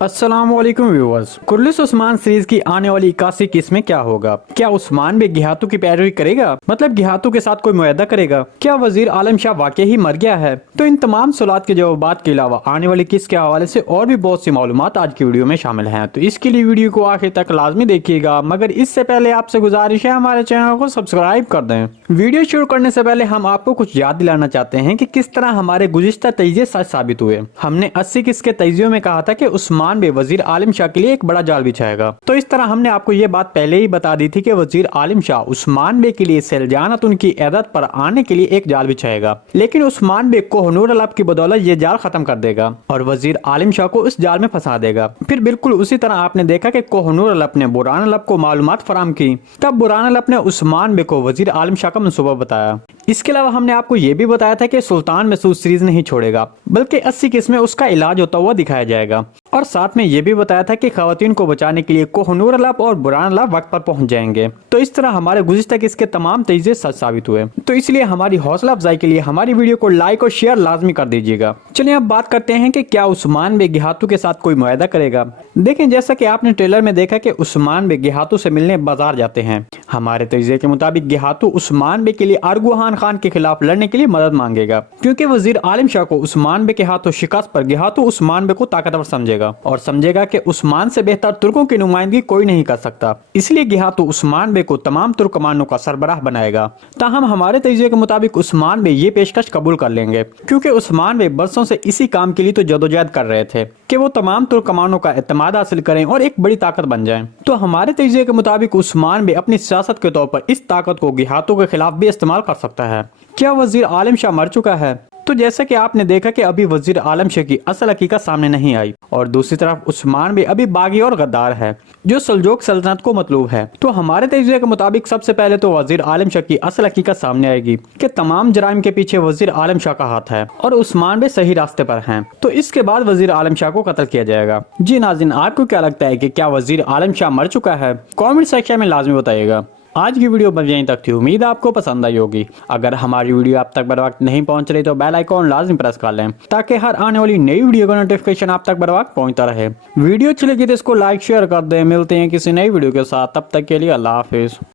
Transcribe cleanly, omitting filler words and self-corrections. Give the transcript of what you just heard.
अस्सलाम वालेकुम viewers. कुर्लिस Usman series की आने वाली 81 किस्त में क्या होगा? क्या उस्मान बे घियातू की पैरवी करेगा, मतलब घियातू के साथ कोई मुआहदा करेगा? क्या वजीर आलम शाह वाकई ही मर गया है? तो इन तमाम सवालात के जवाबात के अलावा आने वाली किस्त के हवाले से और भी बहुत सी मालूमात आज की वीडियो में शामिल हैं, तो इसके लिए वीडियो को आखिर तक लाजमी देखिएगा। मगर इससे पहले आपसे गुजारिश है हमारे चैनल को सब्सक्राइब कर दें। वीडियो शुरू करने से पहले हम आपको कुछ याद दिलाना चाहते हैं कि किस तरह हमारे गुज़िश्ता तजिए सच साबित हुए। हमने 80 किस्त के तजियों में कहा था कि उस्मान बे वजीर आलिम शाह के लिए एक बड़ा जाल बिछाएगा। तो इस तरह हमने आपको ये बात पहले ही बता दी थी कि वजीर आलिम शाह उस्मान बे के लिए सल्जनात उनकी इयादत पर आने के लिए एक जाल बिछाएगा, लेकिन उस्मान बे कोहनूर अलब की बदौलत ये जाल खत्म कर देगा और वजीर आलिम शाह को इस जाल में फंसा देगा। फिर बिल्कुल उसी तरह आपने देखा कि कोहनूर अलब ने बुरहान अलब को मालूमात फराम की, तब बुरहान अलब ने उस्मान बे को वजीर आलिम शाह का मंसूबा बताया। इसके अलावा हमने आपको ये भी बताया था कि सुल्तान मसूद सीरीज नहीं छोड़ेगा, बल्कि 80 किस्त में उसका इलाज होता हुआ दिखाया जाएगा। और साथ में ये भी बताया था कि खवातीन को बचाने के लिए कोहनूर अलब और बुरहान अलब वक्त पर पहुंच जाएंगे। तो इस तरह हमारे गुज़िश्ता किस्त के तमाम तजिए सच साबित हुए। तो इसलिए हमारी हौसला अफजाई के लिए हमारी वीडियो को लाइक और शेयर लाजमी कर दीजिएगा। चलिए अब बात करते हैं कि क्या उस्मान बे घियातू के साथ कोई मुआहदा करेगा। देखें, जैसा कि आपने ट्रेलर में देखा कि उस्मान बे घियातू से मिलने बाजार जाते हैं। हमारे तजिए के मुताबिक घियातू उस्मान बे के लिए अरगुहान खान के खिलाफ लड़ने के लिए मदद मांगेगा, क्योंकि वजीर आलिम शाह को उस्मान बे के हाथों शिकस्त पर घियातू उस्मान बे को ताकतवर समझेगा और समझेगा कि उस्मान से बेहतर तुर्कों की नुमाइंदगी कोई नहीं कर सकता। इसलिए घियातू उस्मान बे को तमाम तुर्क कमानों का सरबराह बनाएगा। ताहम हमारे तजिए के मुताबिक उस्मान बे ये पेशकश कबूल कर लेंगे, क्योंकि उस्मान बे बरसों से इसी काम के लिए तो जदोजहद कर रहे थे कि वो तमाम तुर्क कमानों का एतमाद हासिल करें और एक बड़ी ताकत बन जाएं। तो हमारे तजिए के मुताबिक उस्मान बे अपनी सियासत के तौर पर इस ताकत को घियातू के खिलाफ भी इस्तेमाल कर सकता है। क्या वजीर आलिम शाह मर चुका है? तो जैसा कि आपने देखा कि अभी वजीर आलम शाह की असल हकीकत सामने नहीं आई, और दूसरी तरफ उस्मान भी अभी बागी और गद्दार है जो सल्जूक सल्तनत को मतलूब है। तो हमारे तजिए के मुताबिक सबसे पहले तो वजीर आलम शाह की असल हकीकत सामने आएगी कि तमाम जराइम के पीछे वजीर आलम शाह का हाथ है और उस्मान भी सही रास्ते पर हैं। तो इसके बाद वजीर आलम शाह को कत्ल किया जाएगा। जी नाज़रीन, आपको क्या लगता है कि क्या वजीर आलम शाह मर चुका है? कॉमेंट सेक्शन में लाजमी बताइएगा। आज की वीडियो बस यहीं तक थी, उम्मीद आपको पसंद आई होगी। अगर हमारी वीडियो आप तक बर वक्त नहीं पहुंच रही तो बेल आइकॉन लाजमी प्रेस कर लें, ताकि हर आने वाली नई वीडियो का नोटिफिकेशन आप तक बर वक्त पहुंचता रहे। वीडियो अच्छी लगी तो इसको लाइक शेयर कर दें। मिलते हैं किसी नई वीडियो के साथ, तब तक के लिए अल्लाह हाफिज।